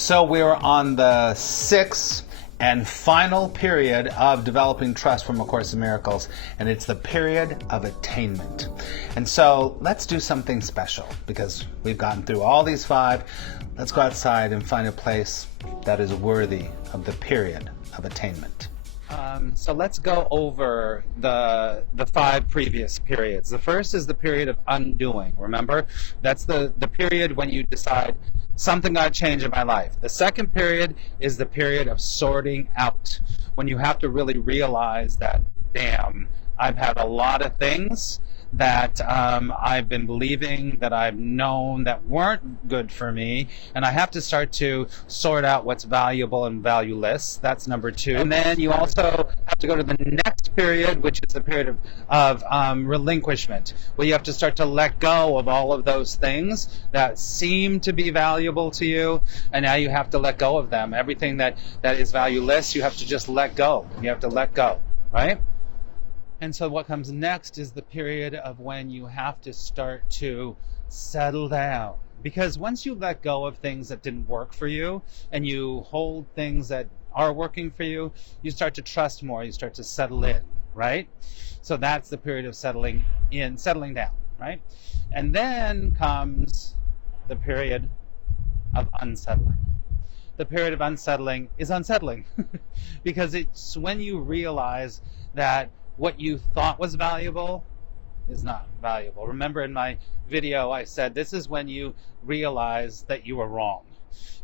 So we're on the sixth and final period of developing trust from A Course in Miracles, and it's the period of attainment. And so let's do something special, because we've gotten through all these five. Let's go outside and find a place that is worthy of the period of attainment. So let's go over the five previous periods. The first is the period of undoing. Remember, that's the period when you decide something got to change in my life. The second period is the period of sorting out, when you have to really realize that, damn, I've had a lot of things that I've been believing, that I've known that weren't good for me, and I have to start to sort out what's valuable and valueless. That's number two. And then you also have to go to the next period, which is the period of relinquishment, where you have to start to let go of all of those things that seem to be valuable to you, and now you have to let go of them. Everything that is valueless, you have to just let go. You have to let go, right? And so what comes next is the period of when you have to start to settle down. Because once you let go of things that didn't work for you and you hold things that are working for you, you start to trust more, you start to settle in, right? So that's the period of settling down, right? And then comes the period of unsettling. The period of unsettling is unsettling because it's when you realize that what you thought was valuable is not valuable. Remember in my video I said this is when you realize that you were wrong.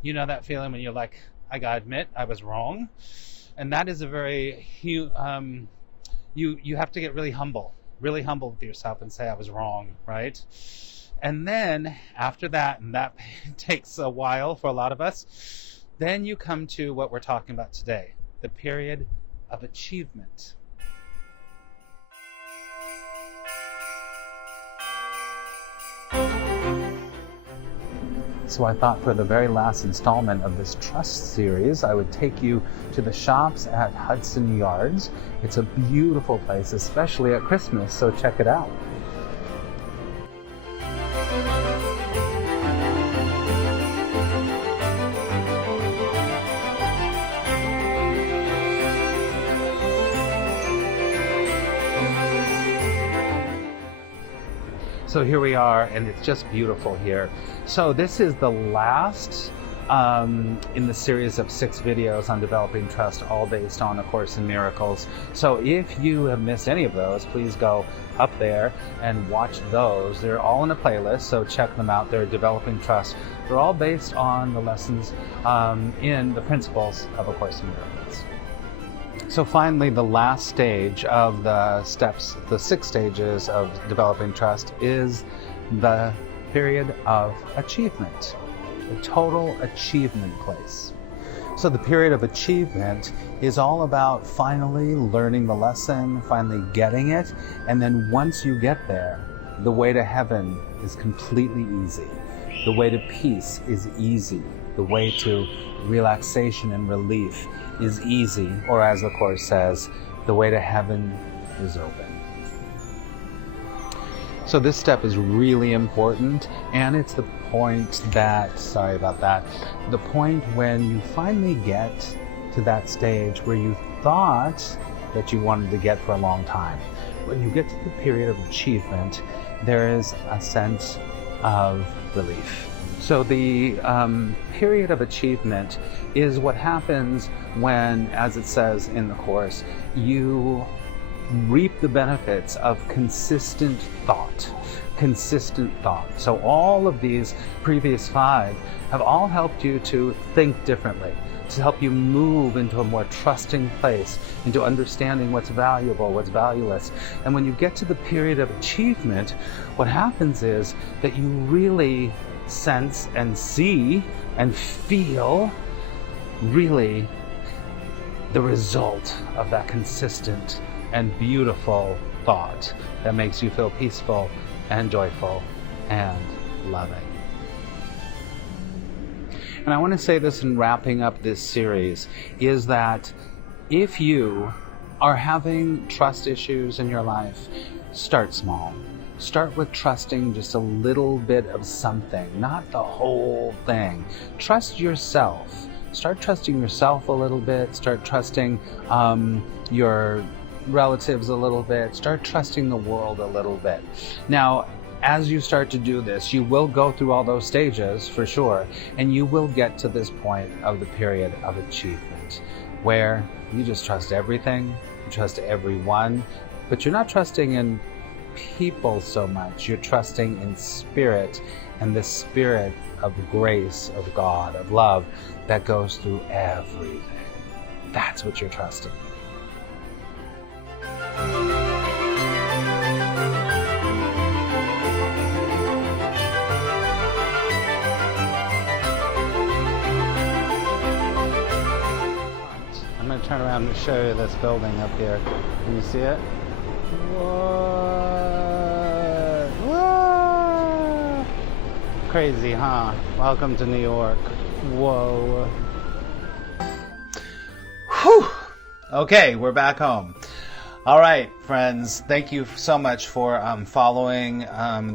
You know that feeling when you're like, I gotta admit I was wrong? And that is a very, you have to get really humble with yourself and say I was wrong, right? And then after that, and that takes a while for a lot of us, then you come to what we're talking about today, the period of achievement. So I thought for the very last installment of this trust series, I would take you to the shops at Hudson Yards. It's a beautiful place, especially at Christmas, so check it out. So here we are, and it's just beautiful here. So this is the last in the series of 6 videos on developing trust, all based on A Course in Miracles. So if you have missed any of those, please go up there and watch those. They're all in a playlist, so check them out. They're developing trust. They're all based on the lessons in the principles of A Course in Miracles. So finally, the last stage of the steps, the 6 stages of developing trust, is the period of achievement, the total achievement place. So the period of achievement is all about finally learning the lesson, finally getting it, and then once you get there, the way to heaven is completely easy. The way to peace is easy. The way to relaxation and relief is easy, or as the Course says, the way to heaven is open. So this step is really important, and it's the point that, the point when you finally get to that stage where you thought that you wanted to get for a long time. When you get to the period of achievement, there is a sense of relief. So the period of achievement is what happens when, as it says in the Course, you reap the benefits of consistent thought. So all of these previous 5 have all helped you to think differently, to help you move into a more trusting place, into understanding what's valuable, what's valueless. And when you get to the period of achievement, what happens is that you really sense and see and feel really the result of that consistent and beautiful thought that makes you feel peaceful and joyful and loving. And I want to say this in wrapping up this series, is that if you are having trust issues in your life, start small. Start with trusting just a little bit of something, not the whole thing. Trust yourself. Start trusting yourself a little bit. Start trusting your relatives a little bit. Start trusting the world a little bit. Now, as you start to do this, you will go through all those stages for sure, and you will get to this point of the period of achievement where you just trust everything, you trust everyone, but you're not trusting in people so much. You're trusting in spirit, and the spirit of grace, of God, of love that goes through everything. That's what you're trusting. I'm going to turn around and show you this building up here. Can you see it? Whoa. Crazy, huh? Welcome to New York. Whoa. Whew. Okay, we're back home. All right, friends, thank you so much for following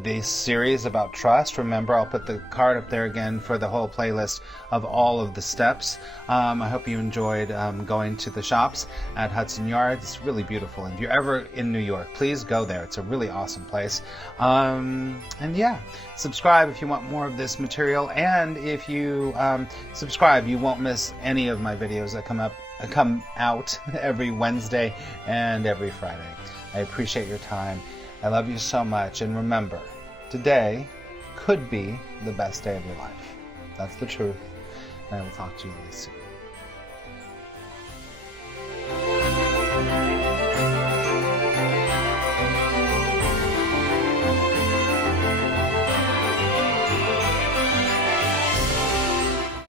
this series about trust. Remember, I'll put the card up there again for the whole playlist of all of the steps. I hope you enjoyed going to the shops at Hudson Yards. It's really beautiful. And if you're ever in New York, please go there. It's a really awesome place. And yeah, subscribe if you want more of this material. And if you subscribe, you won't miss any of my videos that come out every Wednesday and every Friday. I appreciate your time. I love you so much. And remember, today could be the best day of your life. That's the truth. And I will talk to you really soon.